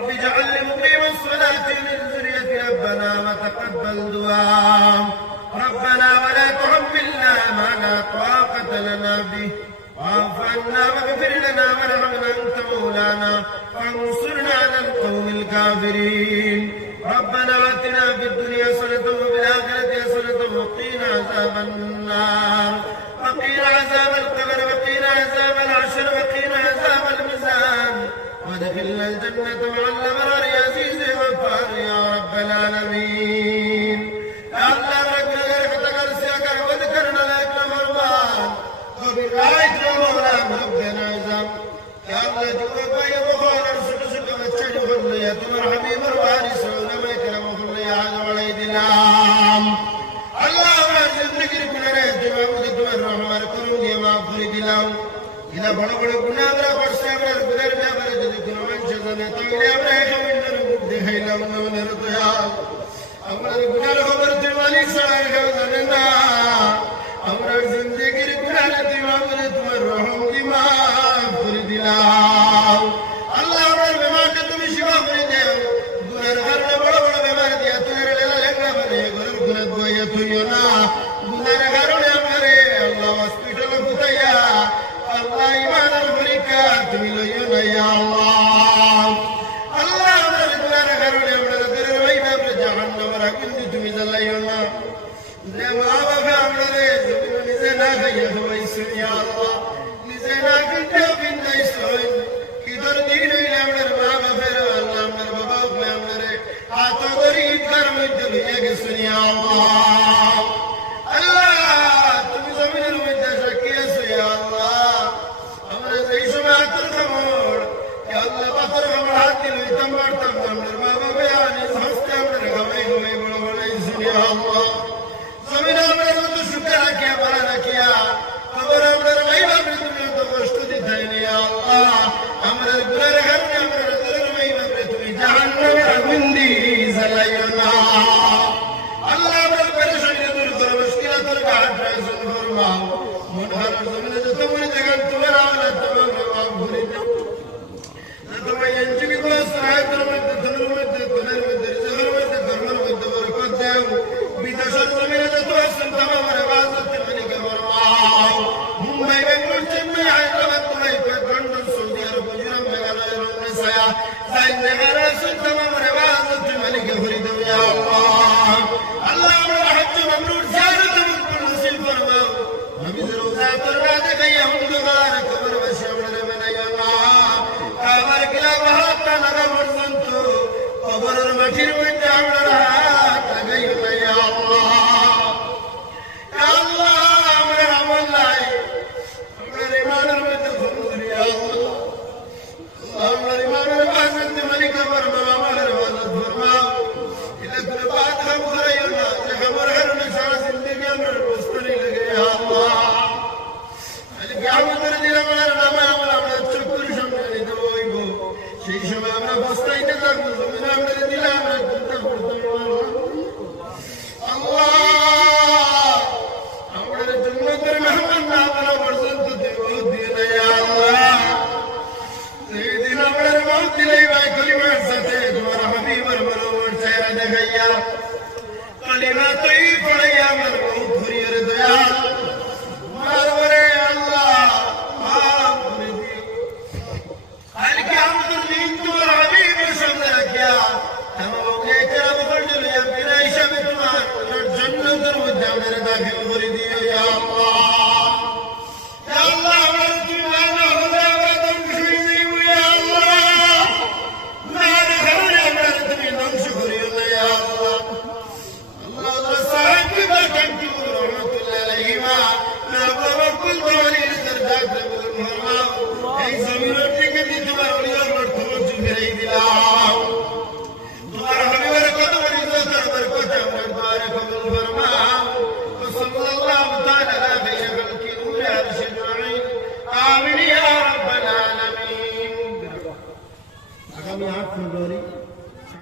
رب اجعلني مقيم الصلاة من ذريتي ربنا وتقبل دعاء ربنا ولا تحملنا ما لا طاقة لنا به واعف عنا واغفر لنا وارحمنا أنت مولانا فانصرنا على القوم الكافرين ربنا آتنا في الدنيا حسنة وفي الآخرة حسنة وقنا عذاب النار وقنا عذاب القبر وقنا عذاب العشر وقنا عذاب الميزان وادخلنا الجنة مع الأبرار يا عزيز غفار يا رب العالمين يا الله ربنا غيرك تقرسيك وذكرنا لك مرضان وبالرعاية المولى ربنا عزام يا الله جواب يا بخار ارسل بچه خل يا تمر حبيب الوارث علماء کرام خل يا عالم علي دلام الله আমার জিন্দেগি গুনাহে তোমাকে তোমার রহমত করুন দিয়ে maaf করে দিলাম ইলা বড় বড় গুনাহ আমরা করছি আমরা গুনাহের ব্যাপারে যদি কোনো মানুষ জানে তাহলে আমরা একমিনের মুখ দেখাইলাম না মনে দয়া আমরা গুনাহের খবর তুমি মালিক ছাড়া কেউ জানে না আমরা জিন্দেগির গুনাহে তোমাকে তোমার রহমত দিয়ে maaf করে দিলাম আল্লাহ আমার বেমারকে তুমি শিফা করে দাও গুনাহের কারণে বড় বড় বেমার দিয়া তুমি লেখা বলে ঘরের গুনাহ বইয়া তুইও না গুনাহের কারণে আমারে আল্লাহ হসপিটালে বুঝাইয়া আল্লাহ ইমানের পরীক্ষা তুমি লইও না ইয়া আল্লাহ আল্লাহ আমার গুনাহের কারণে আমরা ঘরের ভাই বাপরে জাহান্নামের আগুন তুমি জ্বালাইও না যে মা বাবা আমারে জমিন নিজে না খাইয়া হইছে ইয়া আল্লাহ নিজে না কিনতে বিন্দাইছো কিদর দিন হইলে আমার মা বাপের আল্লাহ আমার বাবা উঠলে আমারে হাত ধরে ঈদগার মধ্যে লইয়া গেছেন ইয়া আল্লাহ আল্লাহ তুমি জমিনের মধ্যে সাক্ষী আছো ইয়া আল্লাহ আমরা যেই সময় হাতের কামড় ইয়া আল্লাহ পাথর কামড় হাত দিয়ে লইতাম মারতাম আমার মা বাবা নিজ হস্তে আমরা ঘামাই ঘামাই বড় বানাইছেন ইয়া আল্লাহ জমিনে আমরা যত সুখে রাখিয়া ভালো রাখিয়া খবর আমরা ভাই বাপরে তুমি অত কষ্ট দিতাই নি আল্লাহ আমরা গুনাহের কারণে আমরা ঘরের ভাই বাপরে তুমি জাহান্নামের আগুন দিয়ে জ্বালাইও না আল্লাহ আমরা পেরেশানি দূর করো মুশকিলাতের কাট রাইসুন ফরমাও মন হারার জমিনে যত মনে জায়গা তোমার আওলাদ তোমার মাফ করে দাও তোমার এনজিবি তো সাহায্যের মধ্যে ধনের মধ্যে ধনের মধ্যে রিজকের মধ্যে ধর্মের মধ্যে বরকত দাও বিদেশের জমিনে যত আছেন তোমার ইবাদত মালিক ফরমাও Mumbai Bengal Chennai Hyderabad Dubai London Saudi আরব গুজরাট মেঘালয় রংনেসায়া সাইদ মেঘালয় আছেন তোমার ইবাদত মালিক করে দাও ইয়া আল্লাহ আল্লাহ আমরা হজ্জ মাবরুর জিয়ারত মকবুল নসিব ফরমাও নবীর রওজা দরবার দেখাইয়া হুজুরার কবর বসে আমরা বানাইও না কাবার কিলা হাত লাগা পর্যন্ত কবরের মাটির মধ্যে আমরা হাত লাগাইও না ইয়া আল্লাহ ইয়া আল্লাহ আমরা আমল নাই আমরা ইমানের মধ্যে ধরে ইয়া আল্লাহ আমরা ইমানের বাজত মালিক ফরমাও আমাদের বাজত ফরমাও ইলা কোন বাত হাম করাইও না যে খবর কারণে সারা জিন্দেগি আমরা বস্তনি লাগে ইয়া আল্লাহ আজ কিয়ামতের দিন আমরা নামে আমরা চক্ষুর সামনে নিতে হইব সেই সময় আমরা বস্তাইতে থাকবো জমিনে আমরা দিলে আমরা চিন্তা করতে পারবো আল্লাহ আমাদের জন্নতের মেহমান না বলা পর্যন্ত দেব দিন আল্লাহ সেই দিন আমাদের মৌত দিলেই ভাই কলিমার সাথে তোমার হাবিবের মনোমর চেহারা দেখাইয়া কলিমা তুই পড়াইয়া আমার মৌত ধরিয়ে রে দয়াল মারবরে আল্লাহ মাফ করে দিও আল কিয়ামতের দিন তোমার হাবিবের সামনে রাখিয়া আমাকে কেরাম করে লিয়া বিনা হিসাবে তোমার জান্নাতের মধ্যে আমাদের দাখিল করে দিও ইয়া আল্লাহ ইয়া আল্লাহ আমরা তুমি না হলে আমরা ধ্বংস হয়ে যাইব ইয়া আল্লাহ না হলে আমরা তুমি ধ্বংস করিও না ইয়া আল্লাহ আল্লাহ সাহাবী বাকি রহমাতুল্লাহ আলাইহিমা না বাবা কুল ওয়ালির দরজাত ফরমাও এই